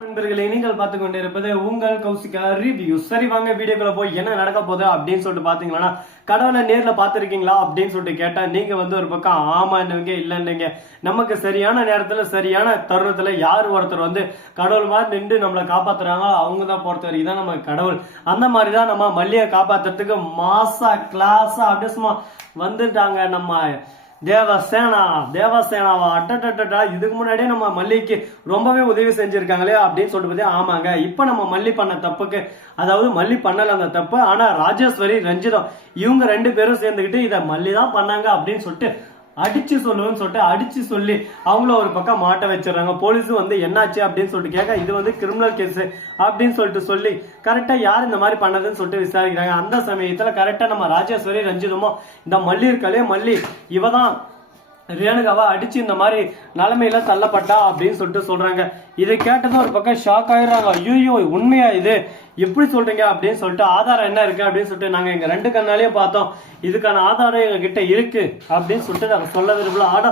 நண்பர்களே, நீங்கள் பார்த்து கொண்டிருப்பது உங்கள் கௌசிகா ரிவ்யூ. சரி, வாங்க வீடியோக்குள்ள போய் என்ன நடக்க போகுது அப்படின்னு சொல்லிட்டு பாத்தீங்கன்னா, கடவுளை நேர்ல பாத்துருக்கீங்களா அப்படின்னு சொல்லிட்டு கேட்டா நீங்க ஒரு பக்கம் ஆமான்னுவீங்க, இல்லைன்னுங்க. நமக்கு சரியான நேரத்துல சரியான தருணத்துல யார் ஒருத்தர் கடவுள் மாதிரி நின்று நம்மளை காப்பாத்துறாங்களோ அவங்க தான் பொறுத்த வரைக்கும் தான் நம்ம கடவுள். அந்த மாதிரிதான் நம்ம மல்லியை காப்பாத்துறதுக்கு மாசா கிளாஸா அப்படியே சும்மா வந்துட்டாங்க நம்ம தேவசேனாவா அட்டா. இதுக்கு முன்னாடியே நம்ம மல்லிக்கு ரொம்பவே உதவி செஞ்சிருக்காங்களே அப்படின்னு சொல்லிட்டு ஆமாங்க. இப்ப நம்ம மல்லி பண்ண தப்புக்கு, அதாவது மல்லி பண்ணல அந்த தப்பு, ஆனா ராஜேஸ்வரி ரஞ்சிதம் இவங்க ரெண்டு பேரும் சேர்ந்துக்கிட்டு இதை மல்லி தான் பண்ணாங்க அப்படின்னு சொல்லிட்டு அடிச்சு சொல்லுவேன்னு சொல்லிட்டு அடிச்சு சொல்லி அவங்கள ஒரு பக்கம் மாட்ட வச்சிடறாங்க. போலீஸும் என்னாச்சு அப்படின்னு சொல்லிட்டு கேட்க, இது கிரிமினல் கேஸ் அப்படின்னு சொல்லிட்டு சொல்லி கரெக்டா யார் இந்த மாதிரி பண்ணதுன்னு சொல்லிட்டு விசாரிக்கிறாங்க. அந்த சமயத்துல கரெக்டா நம்ம ராஜேஸ்வரி ரஞ்சிதமோ இந்த மல்லி இருக்காளே மல்லி இவதான் ரேணுகாவா அடிச்சு இந்த மாதிரி நிலைமையில தள்ளப்பட்டா அப்படின்னு சொல்லிட்டு சொல்றாங்க. இதை கேட்டதும் ஒரு பக்கம் ஷாக் ஆயிடுறாங்க. ஐயோ, உண்மையா இது எப்படி சொல்றீங்க அப்படின்னு சொல்லிட்டு ஆதாரம் என்ன இருக்கு அப்படின்னு சொல்லிட்டு நாங்க எங்க ரெண்டு கண்ணாலேயே பார்த்தோம், இதுக்கான ஆதாரம் எங்க கிட்ட இருக்கு அப்படின்னு சொல்லிட்டு நாங்க சொல்ல விரும்பல. ஆனா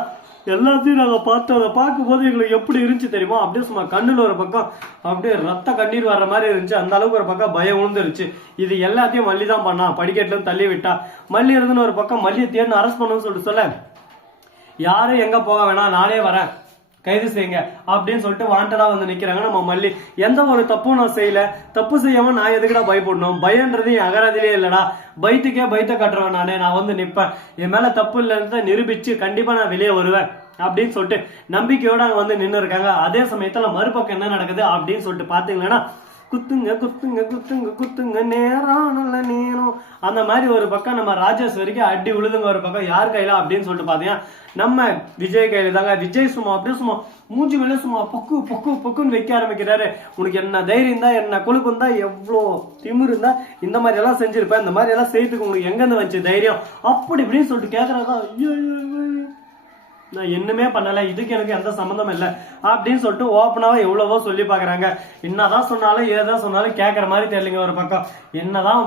எல்லாத்தையும் நாங்க பார்த்தோம். அதை பார்க்கும் போது எங்களுக்கு எப்படி இருந்துச்சு தெரியுமா, அப்படியே சும்மா கண்ணுல ஒரு பக்கம் அப்படியே ரத்த கண்ணீர் வர்ற மாதிரி இருந்துச்சு. அந்த அளவுக்கு ஒரு பக்கம் பயம் விழுந்துருச்சு. இது எல்லாத்தையும் மல்லி தான் பண்ணா, படிக்கட்டுல தள்ளி விட்டா. மல்லி இருந்துன்னு ஒரு பக்கம் மல்லியை தேர்ந்து அரெஸ்ட் பண்ணணும்னு சொல்லிட்டு சொல்ல, யாரும் எங்க போக வேணாம், நானே வரேன், கைது செய்யுங்க அப்படின்னு சொல்லிட்டு வாண்டடா நிக்கிறாங்க. நம்ம மல்லி எந்த ஒரு தப்பும் நான் செய்யல, தப்பு செய்யாம நான் எதுக்குடா பயப்படணும், பயன்றது என் அகராதிலே இல்லடா, பயத்துக்கே பயத்தை காட்டுறவன் நான் நிப்பேன், என் மேல தப்பு இல்லைன்னு நிரூபிச்சு கண்டிப்பா நான் வெளியே வருவேன் அப்படின்னு சொல்லிட்டு நம்பிக்கையோட அங்க நின்று இருக்காங்க. அதே சமயத்துல மறுபக்கம் என்ன நடக்குது அப்படின்னு சொல்லிட்டு பாத்தீங்கன்னா, குத்துங்க குத்துங்க குத்துங்க குத்துங்க நேரம் நல்ல நேரம் அந்த மாதிரி ஒரு பக்கம் நம்ம ராஜேஸ்வரிக்கு அடி உழுதுங்க ஒரு பக்கம். யார் கையில அப்படின்னு சொல்லிட்டு பாத்தீங்கன்னா நம்ம விஜய் கையில தாங்க. விஜய் சும்மா அப்படியே சும்மா மூஞ்சி மேல சும்மா பொக்கு பொக்கு பொக்குன்னு வைக்க ஆரம்பிக்கிறாரு. உனக்கு என்ன தைரியம் தான், என்ன கொழுப்பு இருந்தா, எவ்வளோ திமிரு இருந்தா இந்த மாதிரி எல்லாம் செஞ்சிருப்பேன், இந்த மாதிரி எல்லாம் செய்யறதுக்கு உங்களுக்கு எங்க இருந்து வச்சு தைரியம் அப்படி இப்படின்னு சொல்லிட்டு கேக்குறதா. ஐயோ, நான் என்னமே பண்ணல, இதுக்கு எனக்கு எந்த சம்மந்தம் இல்லை அப்படின்னு சொல்லிட்டு ஓப்பனாவா எவ்வளவோ சொல்லி பாக்குறாங்க. என்னதான் சொன்னாலும் ஏதான் சொன்னாலும் கேட்கற மாதிரி தெரியலங்க. ஒரு பக்கம் என்னதான்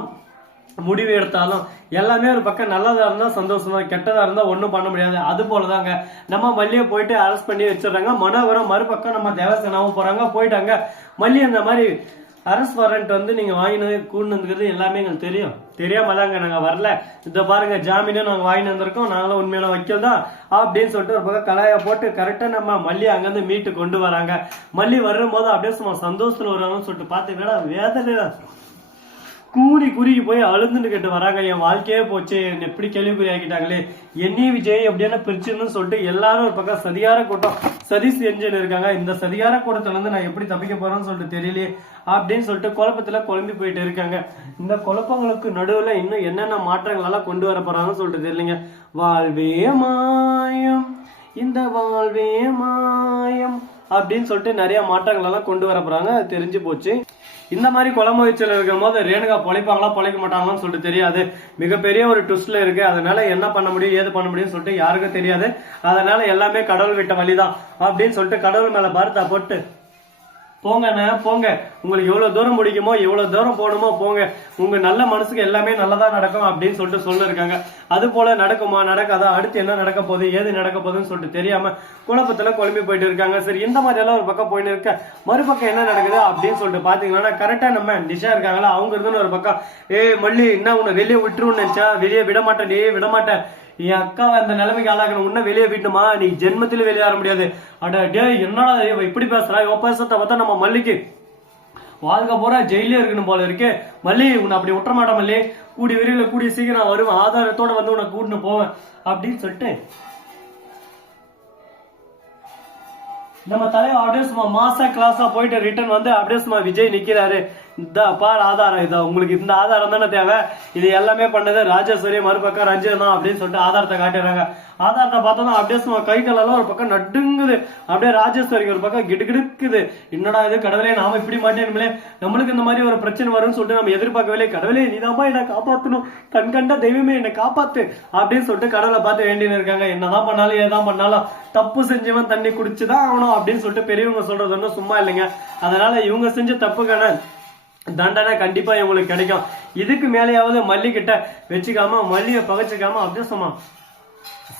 முடிவு எடுத்தாலும் எல்லாமே ஒரு பக்கம் நல்லதா இருந்தா சந்தோஷமா, கெட்டதா இருந்தா ஒண்ணும் பண்ண முடியாது. அது போலதாங்க நம்ம மல்லியை போயிட்டு அரெஸ்ட் பண்ணி வச்சிடறாங்க. மனோகரம் மறுபக்கம் நம்ம தேவசேனாவும் போறாங்க. போயிட்டாங்க மல்லி அந்த மாதிரி அரெஸ்ட் வாரண்ட் நீங்க வாங்கினது கூடுனதுங்கிறது எல்லாமே எங்களுக்கு தெரியும். தெரியாம தாங்க நாங்க வரல, இதை பாருங்க ஜாமீனும் நாங்க வாங்கி வந்திருக்கோம், நாங்களும் உண்மையில வைக்கல் தான் அப்படின்னு சொல்லிட்டு ஒரு பக்கம் கலாய போட்டு கரெக்டா நம்ம மல்லி அங்கிருந்து மீட்டு கொண்டு வராங்க. மல்லி வரும் போது அப்படியே சும்மா சந்தோஷத்துல வருவாங்கன்னு சொல்லிட்டு பாத்தீங்கன்னா வேதனை கூடி குறுகி போய் அழுந்துட்டு கேட்டு வராங்க. என் வாழ்க்கையே போச்சு, என்ன எப்படி கேள்விக்குறி ஆக்கிட்டாங்களே, என்னையும் விஜய் அப்படின்னா பிரிச்சுன்னு சொல்லிட்டு எல்லாரும் ஒரு பக்கம் சதிகார கூட்டம் சதி செஞ்சுன்னு இருக்காங்க. இந்த சதிகார கூட்டத்துல இருந்து நான் எப்படி தப்பிக்க போறேன்னு சொல்லிட்டு தெரியலையே அப்படின்னு சொல்லிட்டு குழப்பத்துல குழம்பி போயிட்டு இருக்காங்க. இந்த குழப்பங்களுக்கு நடுவுல இன்னும் என்னென்ன மாற்றங்கள் எல்லாம் கொண்டு வர போறாங்கன்னு சொல்லிட்டு தெரியலங்க. வாழ்வே மாயம், இந்த வாழ்வே மாயம் அப்படின்னு சொல்லிட்டு நிறைய மாற்றங்கள் எல்லாம் கொண்டு வர போறாங்க. தெரிஞ்சு போச்சு. இந்த மாதிரி கொலை முயற்சியில் இருக்கும் போது ரேணுகா பொழைப்பாங்களா பொழைக்க மாட்டாங்களான்னு சொல்லிட்டு தெரியாது. மிகப்பெரிய ஒரு ட்விஸ்ட்ல இருக்கு. அதனால என்ன பண்ண முடியும் ஏது பண்ண முடியும்னு சொல்லிட்டு யாருக்கும் தெரியாது. அதனால எல்லாமே கடவுள் விட்ட வழிதான் அப்படின்னு சொல்லிட்டு கடவுள் மேல பாரத்தா போட்டு போங்கண்ணா போங்க, உங்களுக்கு எவ்வளவு தூரம் முடிக்குமோ எவ்வளவு தூரம் போகணுமோ போங்க, உங்க நல்ல மனசுக்கு எல்லாமே நல்லதா நடக்கும் அப்படின்னு சொல்லிட்டு சொல்லிருக்காங்க. அது போல நடக்குமா நடக்காதா, அடுத்து என்ன நடக்க போகுது ஏது நடக்க போகுதுன்னு சொல்லிட்டு தெரியாம குழப்பத்துல குழம்பி போயிட்டு இருக்காங்க. சரி, இந்த மாதிரி எல்லாம் ஒரு பக்கம் போயிட்டு இருக்க, மறுபக்கம் என்ன நடக்குது அப்படின்னு சொல்லிட்டு பாத்தீங்கன்னா கரெக்டா நம்ம நிஷா இருக்காங்களா, அவங்க இருந்துன்னு ஒரு பக்கம் மல்லி என்ன உன்னை வெளியே விட்டுருன்னு நினைச்சா, வெளியே விட மாட்டேன் விட மாட்டேன், என் அக்காவை அந்த நிலைமைக்கு ஆளாக்கணும், உன்ன வெளியே விட்டுமா, நீ ஜென்மத்தில வெளியே வர முடியாது. அட டே என்னடா இப்படி பேசுறா, பேசத்தை பார்த்தா நம்ம மல்லிக்கு வாழ்க்கை போற ஜெயிலே இருக்கணும் போல இருக்கு. மல்லி உன்னை அப்படி விட்டுற மாட்டேன் மல்லி, கூடி விரையில கூடிய சீக்கிரம் வருவேன், ஆதாரத்தோட உன்னை கூட்டின்னு போவேன் அப்படின்னு சொல்லிட்டு நம்ம தலைவர் அப்படியே சும்மா மாசா கிளாஸா போயிட்டு ரிட்டர்ன் அப்படியே சும்மா விஜய் நிக்கிறாரு. இந்த பார் ஆதாரம், இதை உங்களுக்கு இந்த ஆதாரம் தானே தேவை, இது எல்லாமே பண்ணது ராஜேஸ்வரி மறுபக்கம் ரஞ்சிதம் தான் அப்படின்னு சொல்லிட்டு ஆதாரத்தை காட்டுறாங்க. ஆதாரத்தை பார்த்தோம்னா அப்படியே சும்மா கை காலெல்லாம் ஒரு பக்கம் நடுங்குது. அப்படியே ராஜேஸ்வரிக்கு ஒரு பக்கம் கிடுகிடுக்குது. என்னடா இது கடவுளே, நாம இப்படி மாட்டேனுங்களே, நம்மளுக்கு இந்த மாதிரி ஒரு பிரச்சனை வரும்னு சொல்லிட்டு நம்ம எதிர்பார்க்கவே, கடவுளே நீதான்பா என்னை காப்பாற்றணும், கண்கண்ட தெய்வமே என்னை காப்பாத்து அப்படின்னு சொல்லிட்டு கடவுளை பார்த்து வேண்டின்னு இருக்காங்க. என்னதான் பண்ணாலும் ஏதான் பண்ணாலும் தப்பு செஞ்சவன் தண்ணி குடிச்சுதான் ஆகணும் அப்படின்னு சொல்லிட்டு பெரியவங்க சொல்றது ஒன்றும் சும்மா இல்லைங்க. அதனால இவங்க செஞ்ச தப்புக்கான தண்டனை கண்டிப்பா இவங்களுக்கு கிடைக்கும். இதுக்கு மேலேயாவது மல்லி கிட்ட வச்சுக்காம மல்லியை பகச்சுக்காம அப்படியே சும்மா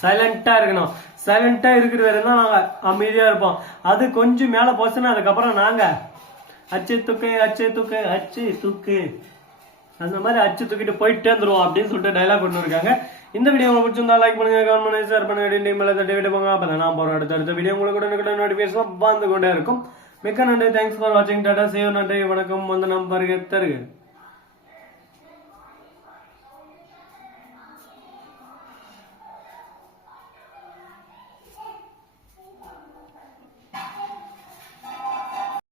சைலண்டா இருக்கணும். சைலண்டா இருக்கிற வரைக்கும் தான் நாங்க அமைதியா இருப்போம். அது கொஞ்சம் மேல போச்சுன்னா அதுக்கப்புறம் நாங்க அச்சு தூக்கு அச்சு தூக்கு அச்சு தூக்கு, அந்த மாதிரி அச்சு தூக்கிட்டு போயிட்டே இருந்துருவோம் அப்படின்னு சொல்லிட்டு டைலாக் கொண்டு இருக்காங்க. இந்த வீடியோ உங்களுக்கு பிடிச்சிருந்தா லைக் பண்ணுங்க, கமெண்ட் பண்ணுங்க, ஷேர் பண்ணுங்க, மேலே தட்டி விட்டு போங்க. அப்போ நான் போகிற அடுத்த வீடியோ உங்களுக்கு கூட நோட்டிஃபிகேஷன் வந்து கொண்டே இருக்கும். மிக்க நன்றி, தேங்க்ஸ் ஃபார் வாட்சிங், டாடா, சேவ், நன்றி, வணக்கம், வந்தனம், வருக தருக.